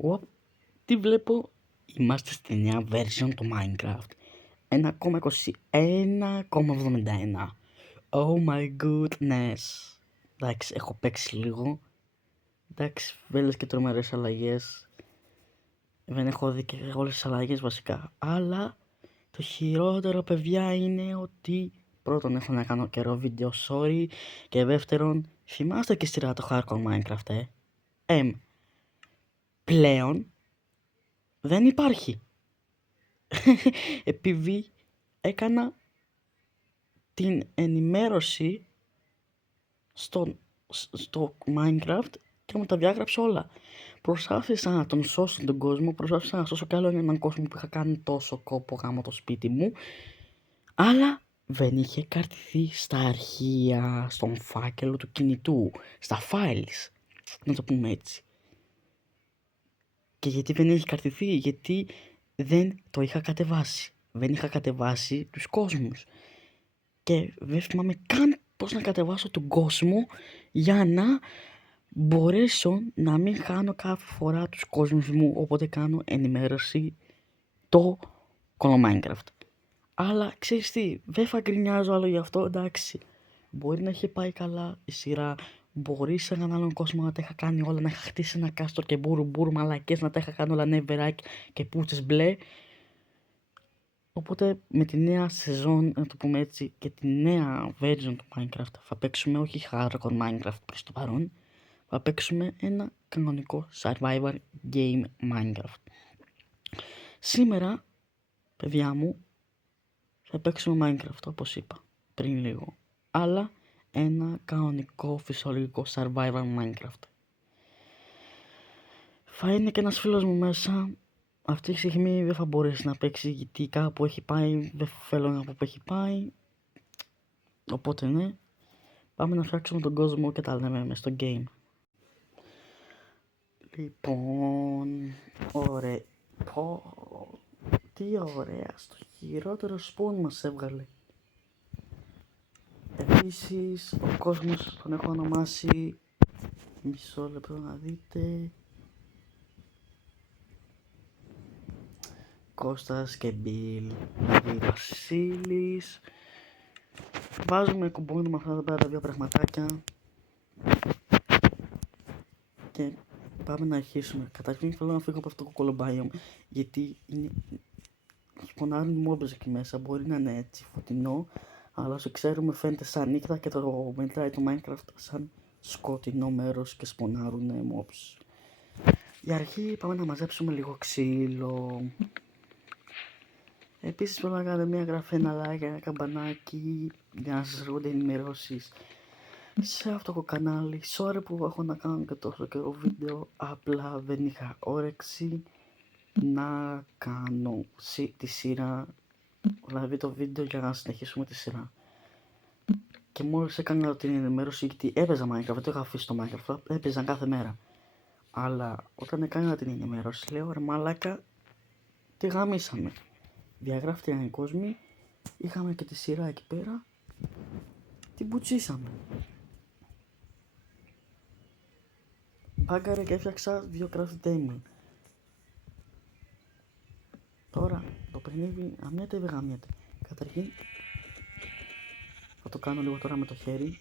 Οπ, τι βλέπω, είμαστε στη νέα version του Minecraft. 1,71. Oh my goodness. Εντάξει, έχω παίξει λίγο. Εντάξει, βέλες και τρομερές αλλαγές. Δεν έχω δει και όλες τις αλλαγές βασικά. Αλλά το χειρότερο, παιδιά, είναι ότι πρώτον έχω να κάνω καιρό βίντεο, sorry. Και δεύτερον, θυμάστε και σειρά το Hardcore Minecraft, πλέον δεν υπάρχει. Επειδή έκανα την ενημέρωση στο Minecraft και μου τα διάγραψε όλα. Προσπάθησα να τον σώσω τον κόσμο, προσπάθησα να σώσω κι άλλο έναν κόσμο που είχα κάνει τόσο κόπο γάμο το σπίτι μου, αλλά δεν είχε καρτηθεί στα αρχεία, στον φάκελο του κινητού, στα files, να το πούμε έτσι. Και γιατί δεν είχε καρτηθεί, γιατί δεν το είχα κατεβάσει. Δεν είχα κατεβάσει τους κόσμους. Και δεν θυμάμαι καν πώς να κατεβάσω τον κόσμο για να μπορέσω να μην χάνω κάθε φορά τους κόσμους μου όποτε κάνω ενημέρωση το κόλλο Minecraft. Αλλά ξέρεις τι, δεν θα γκρινιάζω άλλο γι' αυτό, εντάξει. Μπορεί να είχε πάει καλά η σειρά, μπορεί σε έναν άλλον κόσμο να τα είχα κάνει όλα, να είχα χτίσει ένα κάστρο και μπούρου μαλακές, να τα είχα κάνει όλα νευράκι και πούτσες μπλε. Οπότε με τη νέα σεζόν, να το πούμε έτσι, και τη νέα version του Minecraft θα παίξουμε όχι hardcore Minecraft προς το παρόν, θα παίξουμε ένα κανονικό survivor game Minecraft. Σήμερα, παιδιά μου, θα παίξουμε Minecraft όπως είπα πριν λίγο, αλλά ένα κανονικό φυσιολογικό survivor Minecraft. Θα είναι και ένας φίλος μου μέσα. Αυτή τη στιγμή δεν θα μπορέσει να παίξει γιατί κάπου έχει πάει, δεν θέλω να πω που έχει πάει. Οπότε ναι, πάμε να φτιάξουμε τον κόσμο και τα λέμε μες στο game. Λοιπόν, ωραία. Τι ωραία, στο χειρότερο spawn μας έβγαλε. Επίσης, ο κόσμος τον έχω ονομάσει, μισό λεπτό να δείτε, Κώστας και Μπιλ, δηλαδή Βασίλης. Βάζουμε κουμπώνουμε αυτά εδώ πέρα τα δύο πραγματάκια και πάμε να αρχίσουμε. Καταρχήν θέλω να φύγω από αυτό το κοκολομπάιο γιατί είναι... σπονάρουν μόμπες εκεί μέσα, μπορεί να είναι έτσι φωτεινό, αλλά όσο ξέρουμε φαίνεται σαν νύχτα και το μετράει το Minecraft σαν σκοτεινό μέρος και σπονάρουν mobs. Για αρχή πάμε να μαζέψουμε λίγο ξύλο. Επίσης θέλω να κάνετε μια εγγραφή, ένα like, ένα καμπανάκι για να σας έρχονται ενημερώσεις σε αυτό το κανάλι. Sorry που έχω να κάνω και τόσο καιρό βίντεο, απλά δεν είχα όρεξη να κάνω τη σειρά, δηλαδή το βίντεο για να συνεχίσουμε τη σειρά. Και μόλις έκανα την ενημέρωση, γιατί έπαιζα Minecraft, δεν το είχα αφήσει το Minecraft, έπαιζαν κάθε μέρα. Αλλά όταν έκανα την ενημέρωση λέω ρε μαλάκα, τι γαμίσαμε. Διαγράφτηκαν οι κόσμοι, είχαμε και τη σειρά εκεί πέρα, την πουτσίσαμε. Μπάγκαρε και έφτιαξα 2 craft table. Τώρα το παιχνίδι γαμιέται ή δεν γαμιέται. Καταρχήν θα το κάνω λίγο τώρα με το χέρι,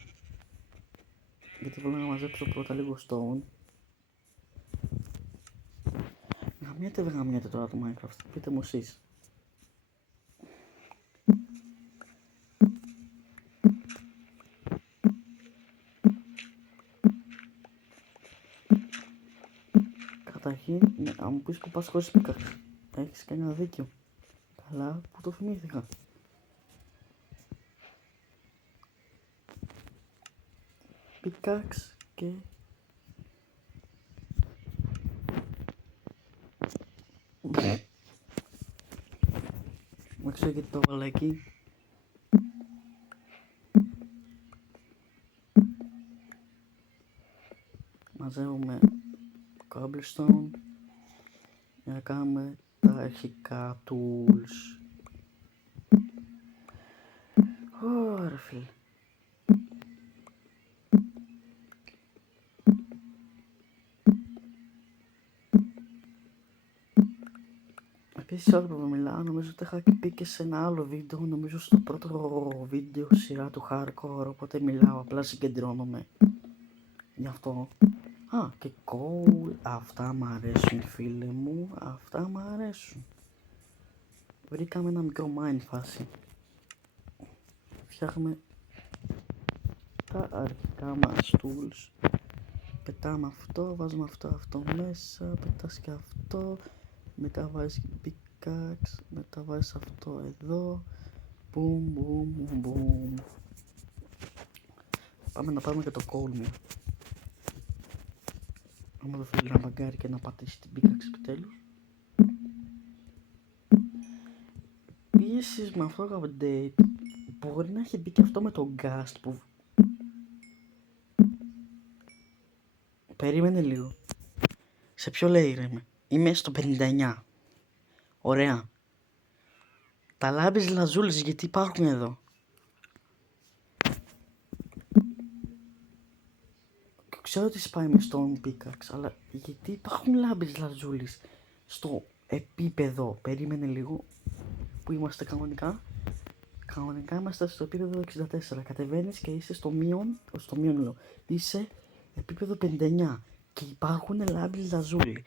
γιατί θέλω να μαζέψω πρώτα λίγο stone. Γαμιέται ή δεν γαμιέται τώρα το Minecraft, πείτε μου εσείς. Καταρχήν, ναι, αν μου πεις κουπάς χωρίς pickaxe, έχεις και ένα δίκιο. Καλά που το θυμήθηκα. Pickaxe και... Δεν ξέρω γιατί το έβαλα εκεί. Μαζεύουμε cobblestone για να κάνουμε τα αρχικά tools. Ωραία φίλε. Επίσης τώρα που μιλάω, νομίζω ότι είχα πει και σε ένα άλλο βίντεο, νομίζω στο πρώτο βίντεο σειρά του Hardcore, οπότε μιλάω, απλά συγκεντρώνομαι γι' αυτό. Α, και cool, αυτά μ' αρέσουν φίλε μου, αυτά μ' αρέσουν. Βρήκαμε ένα μικρό mine φάση. Φτιάχνουμε τα αρχικά μας tools. Πετάμε αυτό, βάζουμε αυτό μέσα, πετάς και αυτό. Μετά βάζεις pickaxe, μετά βάζεις αυτό εδώ. Boom, boom, boom. Πάμε να πάρουμε και το coal μου. Άμα δεν θέλει να μπαγκάρει και να πατήσει την pickaxe επιτέλους. Επίσης με αυτό το update μπορεί να έχει μπει και αυτό με το ghast που... Περίμενε λίγο. Σε ποιο layer είμαι? Είμαι στο 59. Ωραία. Τα λάμπεις λαζούλες γιατί υπάρχουν εδώ? Ξέρω ότι σπάει με stone pickaxe, αλλά γιατί υπάρχουν λάμπεις λαζούλης στο επίπεδο? Περίμενε λίγο. Που είμαστε κανονικά? Κανονικά είμαστε στο επίπεδο 64. Κατεβαίνεις και είσαι στο μείον λέω. Είσαι επίπεδο 59 και υπάρχουν λάμπεις λαζούλη.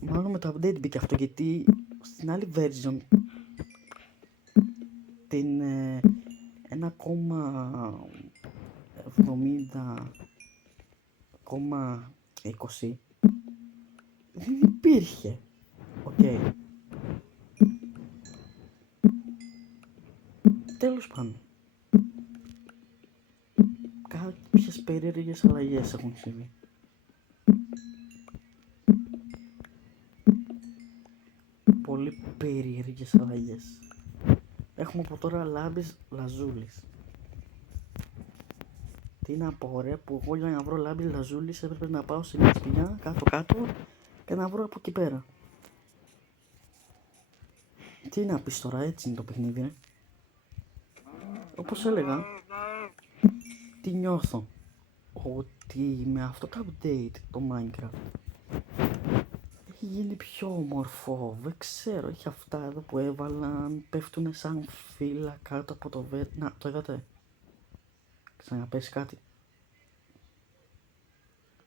Μάλλον με το update μπήκε αυτό, γιατί στην άλλη version την 1,70,20 δεν υπήρχε. Οκ. Τέλος πάντων. Κάποιες περίεργες αλλαγές έχουν συμβεί. Πολύ περίεργες αλλαγές. Έχουμε από τώρα λάμπης λαζούλης. Τι να πω ρε, που εγώ για να βρω λάμπη λαζούλης έπρεπε να πάω σε μια σπηλιά κάτω και να βρω από εκεί πέρα. Τι να πεις τώρα, έτσι είναι το παιχνίδι, Όπως έλεγα, τι νιώθω? Ότι με αυτό το update το Minecraft έχει γίνει πιο όμορφο, δεν ξέρω, έχει αυτά εδώ που έβαλαν, πέφτουνε σαν φύλλα κάτω από το βέτ. Να, το είδατε? Ξαναπέσει κάτι.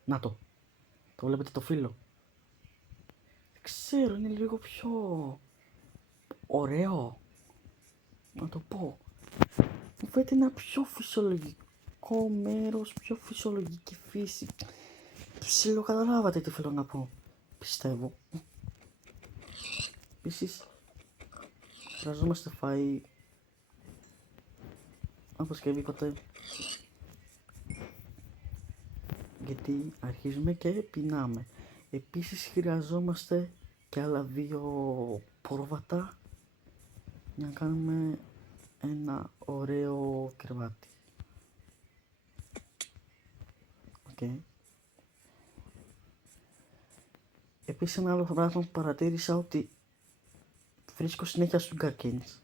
Να το βλέπετε το φύλλο? Δεν ξέρω, είναι λίγο πιο ωραίο, να το πω. Μου φαίνεται ένα πιο φυσιολογικό μέρος, πιο φυσιολογική φύση. Ψιλοκαταλάβατε τι θέλω να πω, πιστεύω. Επίσης, χρειαζόμαστε φαΐ, όπως και είπατε, γιατί αρχίζουμε και πεινάμε. Επίσης χρειαζόμαστε και άλλα 2 πρόβατα για να κάνουμε ένα ωραίο κρεβάτι. Okay. Επίσης ένα άλλο πράγμα που παρατήρησα, ότι βρίσκω συνέχεια sugarcanes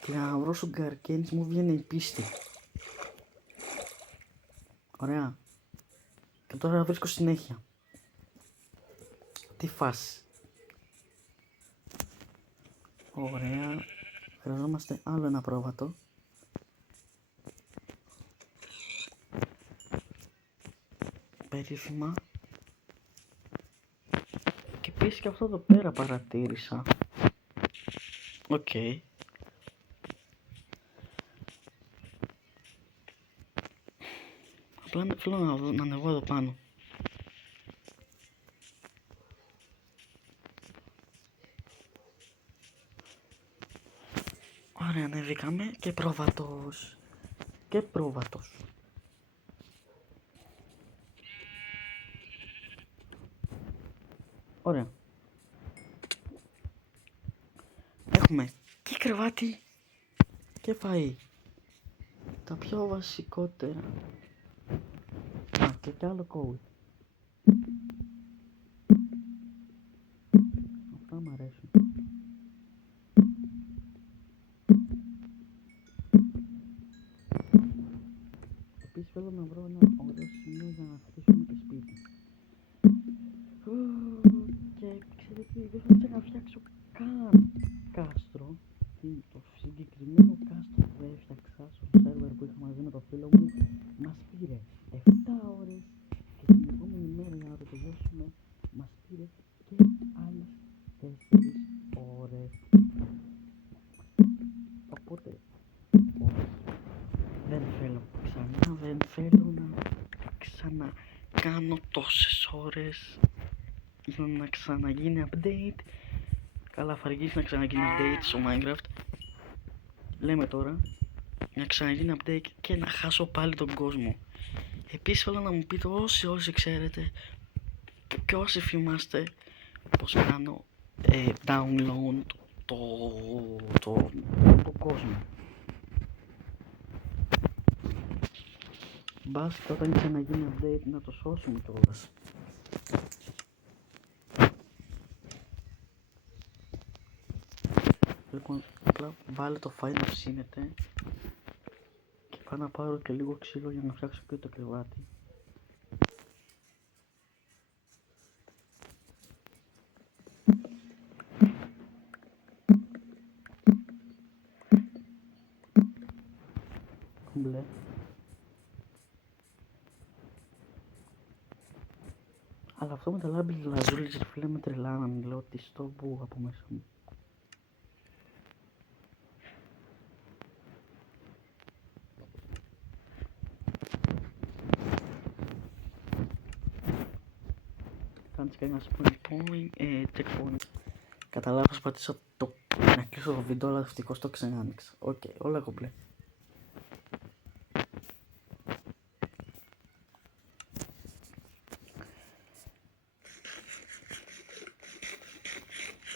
και να βρω sugarcanes μου βγαίνει η πίστη. Ωραία. Και τώρα βρίσκω συνέχεια. Τι φάση. Ωραία. Χρειαζόμαστε άλλο ένα πρόβατο. Περίφημα. Και επίσης και αυτό εδώ πέρα παρατήρησα. Οκ. Απλά θέλω να ανεβώ εδώ πάνω. Ωραία, ανεβήκαμε και πρόβατος. Ωραία. Έχουμε και κρεβάτι και φαΐ. Τα πιο βασικότερα. Α, και κι άλλο coal. Αυτά μ' αρέσουν. Επίσης θέλω να βρω ένα ωραίο σημείο για να χτίσουμε το σπίτι. δεν θα να φτιάξω καν κάστρο. Το συγκεκριμένο κάστρο που έφτιαξα στο σερβερ που είχα μαζί με το φίλο μου μας πήρε 7 ώρες και την επόμενη μέρα για να το τελειώσουμε μας πήρε και άλλες 4 ώρες. Οπότε δεν θέλω να ξανακάνω τόσες ώρες για να ξαναγίνει update. Καλά, θα αργήσει να ξαναγίνει update στο Minecraft. Λέμε τώρα να ξαναγίνει update και να χάσω πάλι τον κόσμο. Επίσης θέλω να μου πείτε όσοι ξέρετε και όσοι θυμάστε πως κάνω download το κόσμο. Μπας και όταν ξαναγίνει update να το σώσουμε κιόλας. Λοιπόν, απλά βάλε το φάι να ψήνεται και πάω να πάρω και λίγο ξύλο για να φτιάξω και το κρεβάτι. Μπλε. Αλλά αυτό με τα λάμπη λαζούλης ρε φίλε με τρελάνανε, λέω τι στο που από μέσα μου. Κάνεις κανένα checkpoint. Κατά λάθος πατήσα το να κλείσω το βίντεο, αλλά ευτυχώς το ξανάνοιξα. Οκ, όλα κομπλέ.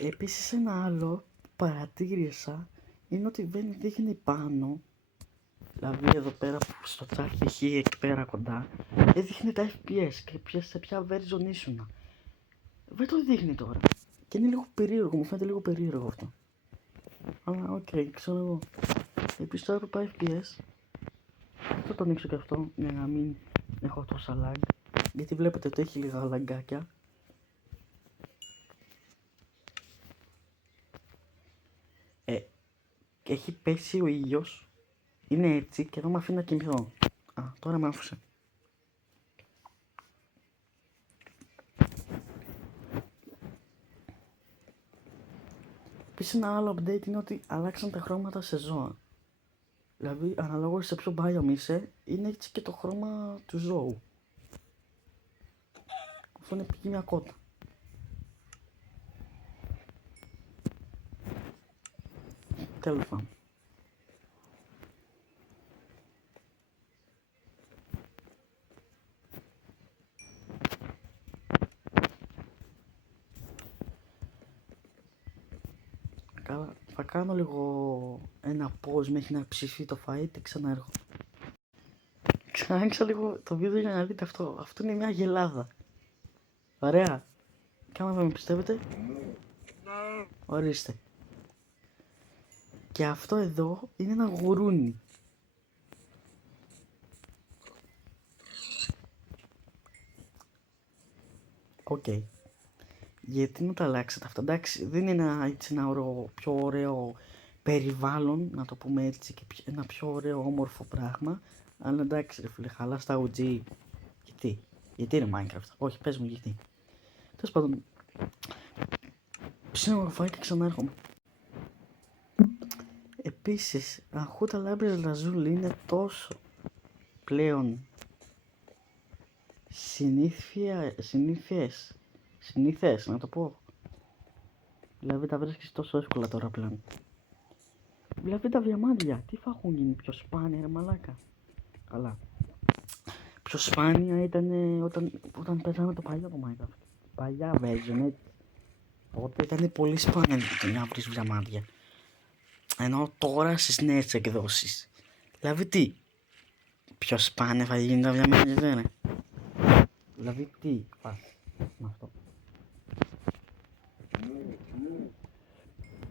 Επίσης ένα άλλο που παρατήρησα είναι ότι δεν δείχνει πάνω, δηλαδή εδώ πέρα στο chat π.χ. εκεί πέρα κοντά, δείχνει τα FPS και σε ποια version ήσουνα. Δεν το δείχνει τώρα και είναι λίγο περίεργο, μου φαίνεται λίγο περίεργο αυτό. Αλλά οκ, ξέρω εγώ. Επίσης τώρα που πάει FPS, θα το ανοίξω και αυτό για να μην έχω τόσα lag, γιατί βλέπετε ότι έχει λίγα λαγκάκια. Έχει πέσει ο ήλιος, είναι έτσι και εδώ με αφήνει να κοιμηθώ. Α, τώρα με άφησε. Επίσης ένα άλλο update είναι ότι αλλάξαν τα χρώματα σε ζώα. Δηλαδή αναλόγως σε ποιο biome είσαι, είναι έτσι και το χρώμα του ζώου. Αυτό είναι π.χ. μια κότα. Τέλος πάντων. Καλά, θα κάνω λίγο ένα pause μέχρι να ψηθεί το fight και ξαναέρχομαι. Ξανάρχισα λίγο το βίντεο για να δείτε αυτό. Αυτό είναι μια γελάδα. Ωραία. Και άμα δεν με πιστεύετε, ορίστε. Και αυτό εδώ είναι ένα γουρούνι. Οκ. Γιατί να τα αλλάξετε αυτά, εντάξει, δεν είναι έτσι ένα ωραίο, πιο ωραίο περιβάλλον, να το πούμε έτσι, και ένα πιο ωραίο όμορφο πράγμα. Αλλά εντάξει ρε φίλε, χαλά στα OG. Γιατί είναι Minecraft, όχι πες μου γιατί. Τέλος πάντων, ψήνω να φάει και ξανάρχομαι. Επίσης, αφού τα λάμπρες λαζούλη είναι τόσο πλέον συνήθες, να το πω. Δηλαδή τα βρίσκεις τόσο εύκολα τώρα πλέον. Δηλαδή τα διαμάντια, τι θα έχουν γίνει πιο σπάνια ρε μαλάκα. Καλά. Πιο σπάνια ήταν όταν παίζαμε το παλιό το Minecraft. Παλιά version, έτσι. Οπότε ήταν πολύ σπάνια να βρεις διαμάντια. Ενώ τώρα στις νέες εκδόσεις. Δηλαδή τι, πιο σπάνια θα γίνει τα διαμάντια δεν είναι. Δηλαδή τι πας με αυτό.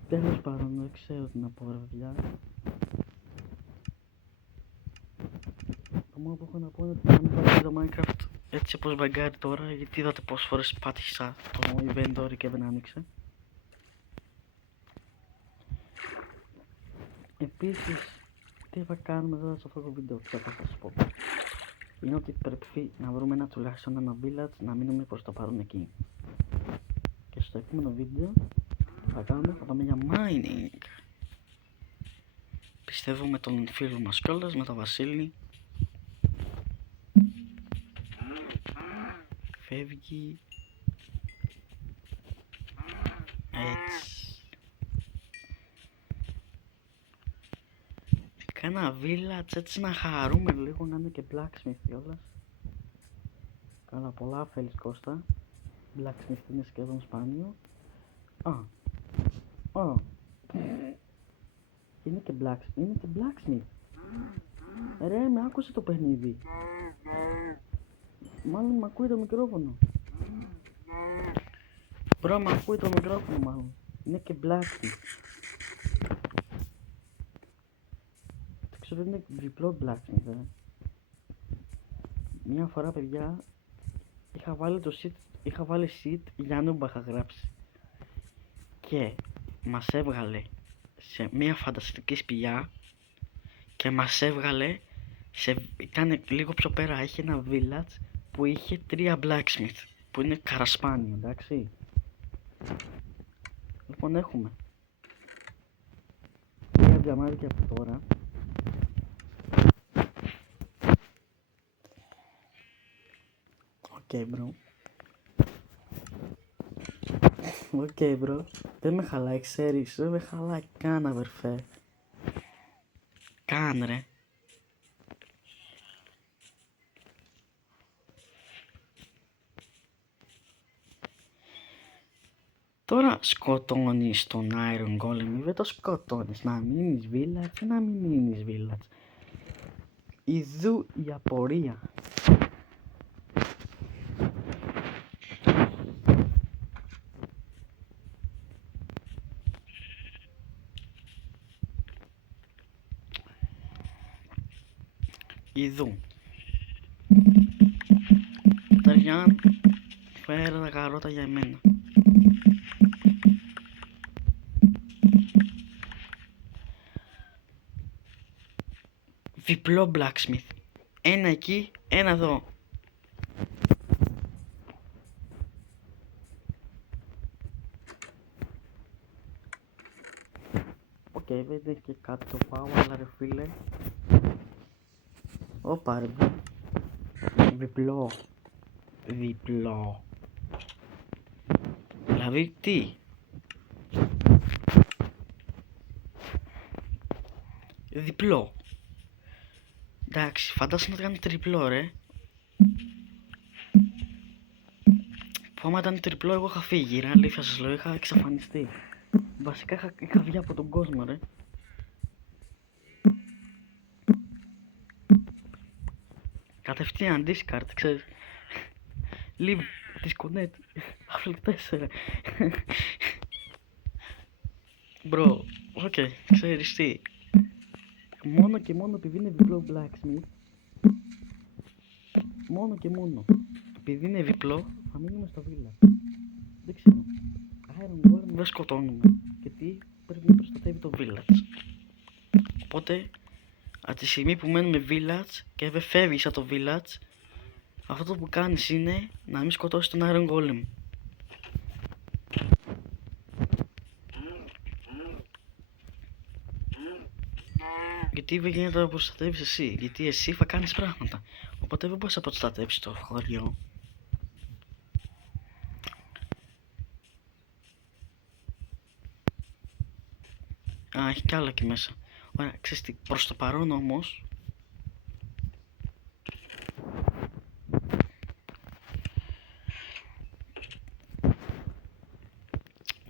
Τέλος πάντων, δεν ξέρω τι να πω ρε παιδιά. Το μόνο που έχω να πω είναι ότι αν πάρετε το Minecraft κάτσε πως μπαγκάρει τώρα, γιατί είδατε πόσες φορές πάτησα το inventory και δεν άνοιξε. Επίσης, τι θα κάνουμε εδώ σε αυτό το βίντεο, τι θα σας πω. Είναι ότι πρέπει να βρούμε τουλάχιστον ένα village, να μείνουμε προς το παρόν εκεί. Και στο επόμενο βίντεο θα πάμε για mining. Πιστεύω με τον φίλο μας κιόλας, με τον Βασίλη. Φεύγει. Έτσι. Κάνα village έτσι να χαρούμε λίγο, να είναι και blacksmith κιόλας. Καλά, πολλά θέλεις Κώστα. Blacksmith είναι σχεδόν σπάνιο. Είναι και blacksmith. Ρε, με άκουσε το παιχνίδι. Μάλλον μ' ακούει το μικρόφωνο. Μπρο, μ' ακούει το μικρόφωνο μάλλον. Είναι και blacksmith. Το ξέρω, είναι διπλό blacksmith, Μια φορά, παιδιά, είχα βάλει sheet για νούμπα είχα γράψει. Και μας έβγαλε σε μια φανταστική σπηλιά και μας έβγαλε ήταν λίγο πιο πέρα, είχε ένα village που είχε 3 blacksmith που είναι καρασπάνιο, εντάξει. Λοιπόν, έχουμε 3 διαμάδια από τώρα. Οκ, bro. Δεν με χαλάει, ξέρεις. Δεν με χαλάει καν, αδερφέ. Καν, ρε. Τώρα σκοτώνεις τον Iron Golem, δεν το σκοτώνεις. Να μείνεις village ή να μην μείνεις village. Ιδού η απορία. Ιδού. Ταριάν, φέρε τα καρότα για εμένα. Διπλό blacksmith. Ένα εκεί, ένα εδώ. Οκ, δεν είναι και κάτι το πάω, αλλά ρε φίλε. Ωπα ρε. Διπλό. Δηλαδή τι. Διπλό. Εντάξει, φαντάσου να κάνει τριπλό, ρε. Που άμα ήταν τριπλό, εγώ είχα φύγει, ρε. Αλήθεια σας λέω, είχα εξαφανιστεί. Βασικά είχα βγει από τον κόσμο, ρε. Κατευθείαν discard, ξέρεις. Leave, disconnect. Afflict 4. Bro, οκ, ξέρεις τι. Μόνο και μόνο επειδή είναι διπλό blacksmith. Μόνο και μόνο επειδή είναι διπλό, θα μείνουμε στο village. Δεν ξέρω. Iron Golem δεν σκοτώνουμε. Γιατί πρέπει να προστατεύει το village. Οπότε, από τη στιγμή που μένουμε village και δεν φεύγεις από το village, αυτό που κάνεις είναι να μην σκοτώσεις τον Iron Golem. Γιατί δεν γίνεται να προστατεύεις εσύ, γιατί εσύ θα κάνεις πράγματα. Οπότε δεν μπορείς να προστατεύσεις το χωριό. Α, έχει κι άλλα εκεί μέσα. Ωραία, ξέρεις τι, προς το παρόν όμως.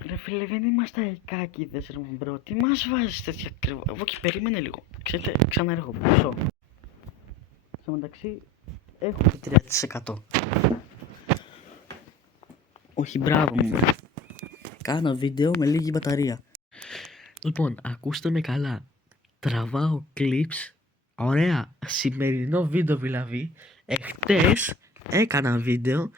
Ρε φίλε, δεν είμαστε αικάκηδες ρε μου μπρο. Τι μας βάζεις τέτοια κρύβα. Εγώ και περίμενε λίγο. Ξέρετε, ξαναέρχομαι πίσω. Στο μεταξύ, έχω 3%. Όχι, μπράβο μου. Κάνω βίντεο με λίγη μπαταρία. Λοιπόν, ακούστε με καλά. Τραβάω clips. Ωραία, σημερινό βίντεο δηλαδή. Εχτες έκανα βίντεο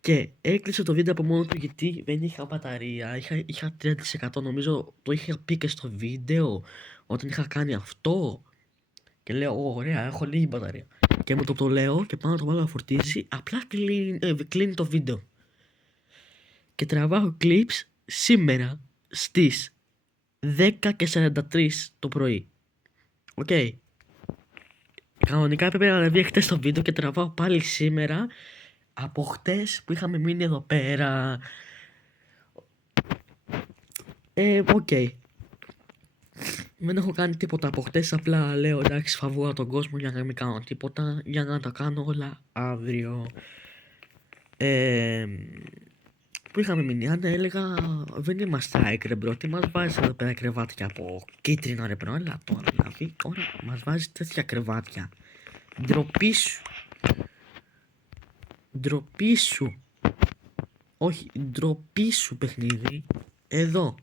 και έκλεισε το βίντεο από μόνο του γιατί δεν είχα μπαταρία. Είχα 3%, νομίζω το είχα πει και στο βίντεο όταν είχα κάνει αυτό. Και λέω, ωραία, έχω λίγη μπαταρία. Και μου το λέω και πάω να το βάλω να φορτίσει. Απλά κλείνει το βίντεο. Και τραβάω clips σήμερα στις 10:43 το πρωί. Οκ. Κανονικά έπρεπε να ανέβει χτες το βίντεο και τραβάω πάλι σήμερα από χτες που είχαμε μείνει εδώ πέρα. Οκ. Δεν έχω κάνει τίποτα από χτες, απλά λέω εντάξει φαβούρα τον κόσμο για να μην κάνω τίποτα, για να τα κάνω όλα αύριο. Που είχαμε μείνει, αν έλεγα δεν είμαστε ΑΕΚ ρε μπρο, τι μας βάζεις εδώ πέρα κρεβάτια από κίτρινο ρε μπρο, έλα τώρα δηλαδή, τώρα μας βάζεις τέτοια κρεβάτια. Ντροπή σου. Ντροπή σου. Όχι, ντροπή σου παιχνίδι. Εδώ.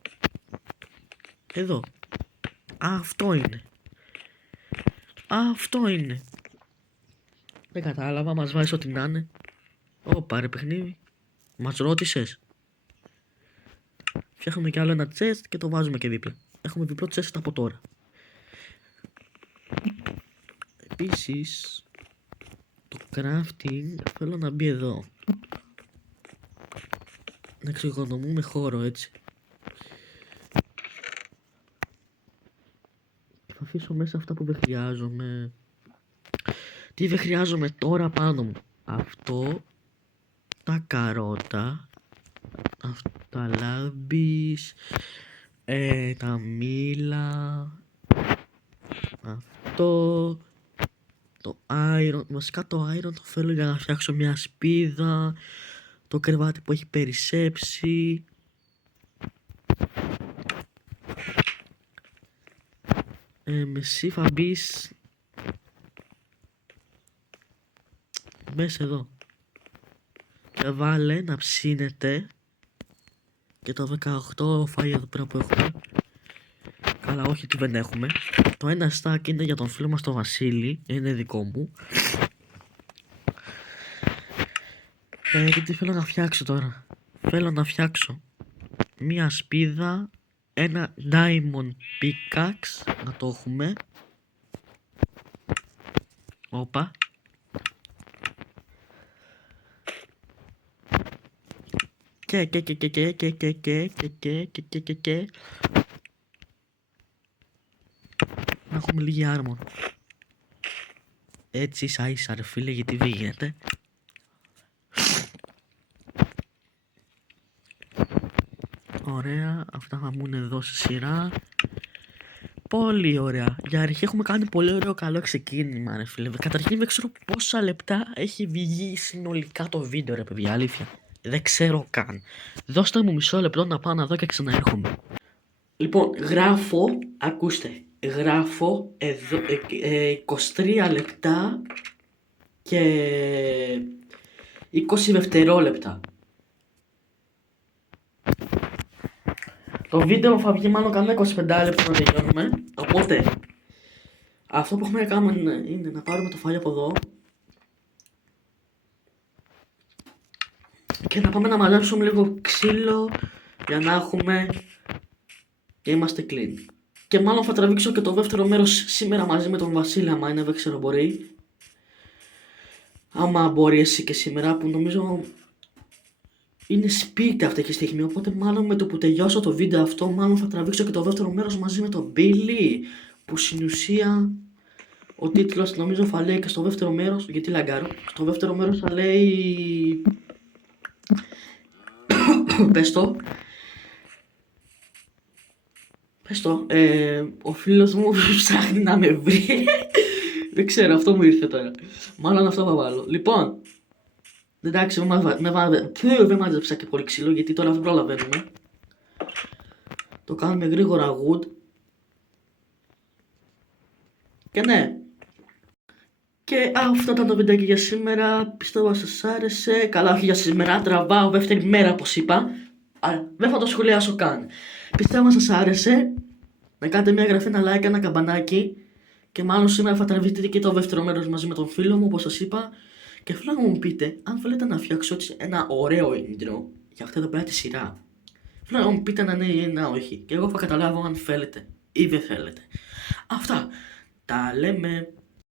Εδώ. Αυτό είναι. Αυτό είναι. Δεν κατάλαβα, μας βάζεις ό,τι να είναι. Ωπα ρε παιχνίδι. Μας ρώτησες. Φτιάχνουμε κι άλλο ένα chest και το βάζουμε και δίπλα. Έχουμε διπλό chest από τώρα. Επίσης, το crafting θέλω να μπει εδώ. Να εξοικονομούμε χώρο έτσι. Θα αφήσω μέσα αυτά που δεν χρειάζομαι. Τι δεν χρειάζομαι τώρα πάνω μου. Αυτό. Τα καρότα. Τα λάμπης. Τα μήλα. Αυτό. Το iron. Βασικά το iron το θέλω για να φτιάξω μια σπίδα. Το κρεβάτι που έχει περισσέψει. Εσύ θα μπεις μέσα εδώ και βάλε να ψήνεται και το 18 φάει εδώ πέρα που έχουμε. Καλά, όχι τι δεν έχουμε. Το ένα stack είναι για τον φίλο μας το Βασίλη, είναι δικό μου. Και τι θέλω να φτιάξω τώρα. Θέλω να φτιάξω μία σπίδα, ένα diamond pickaxe, να το έχουμε. Όπα. Και να έχουμε λίγη armor. Έτσι ίσα ίσα ρε φίλε, γιατί δεν γίνεται. Ωραία, αυτά θα μπουν εδώ σε σειρά. Πολύ ωραία. Για αρχή έχουμε κάνει πολύ ωραίο καλό ξεκίνημα ρε φίλε. Καταρχήν δεν ξέρω πόσα λεπτά έχει βγει συνολικά το βίντεο ρε παιδιά, αλήθεια. Δεν ξέρω καν. Δώστε μου μισό λεπτό να πάω να δω και ξαναέρχομαι. Λοιπόν, γράφω, ακούστε, γράφω εδώ 23 λεπτά και 20 δευτερόλεπτα. Το βίντεο θα βγει μάλλον κανένα 25 λεπτά να τελειώνουμε. Οπότε, αυτό που έχουμε να κάνουμε είναι να πάρουμε το φάλι από εδώ και να πάμε να μαζέψουμε λίγο ξύλο για να έχουμε και είμαστε clean. Και μάλλον θα τραβήξω και το δεύτερο μέρος σήμερα μαζί με τον Βασίλη, άμα είναι, δεν ξέρω μπορεί. Άμα μπορεί εσύ και σήμερα, που νομίζω είναι σπίτι αυτή τη στιγμή, οπότε μάλλον με το που τελειώσω το βίντεο αυτό, μάλλον θα τραβήξω και το δεύτερο μέρος μαζί με τον Billy, που στην ουσία ο τίτλος νομίζω θα λέει και στο δεύτερο μέρος, γιατί λαγκάρω, στο δεύτερο μέρος θα λέει, πες το, ο φίλος μου ψάχνει να με βρει. Δεν ξέρω, αυτό μου ήρθε τώρα. Μάλλον αυτό θα βάλω. Λοιπόν, εντάξει, δεν μάζεψα και πολύ ξύλο γιατί τώρα δεν προλαβαίνουμε. Το κάνουμε γρήγορα wood. Και ναι. Και αυτό ήταν το βιντεάκι για σήμερα. Πιστεύω σας άρεσε. Καλά, όχι για σήμερα. Τραβάω δεύτερη μέρα όπως είπα. Αλλά δεν θα το σχολιάσω καν. Πιστεύω σας άρεσε. Να κάνετε μια εγγραφή, ένα like, ένα καμπανάκι. Και μάλλον σήμερα θα τραβηχτείτε και το δεύτερο μέρος μαζί με τον φίλο μου, όπως σας είπα. Και θέλω να μου πείτε αν θέλετε να φτιάξω έτσι ένα ωραίο intro για αυτή εδώ πέρα τη σειρά. Θέλω να μου πείτε ένα ναι ή ένα όχι. Και εγώ θα καταλάβω αν θέλετε ή δεν θέλετε. Αυτά. Τα λέμε.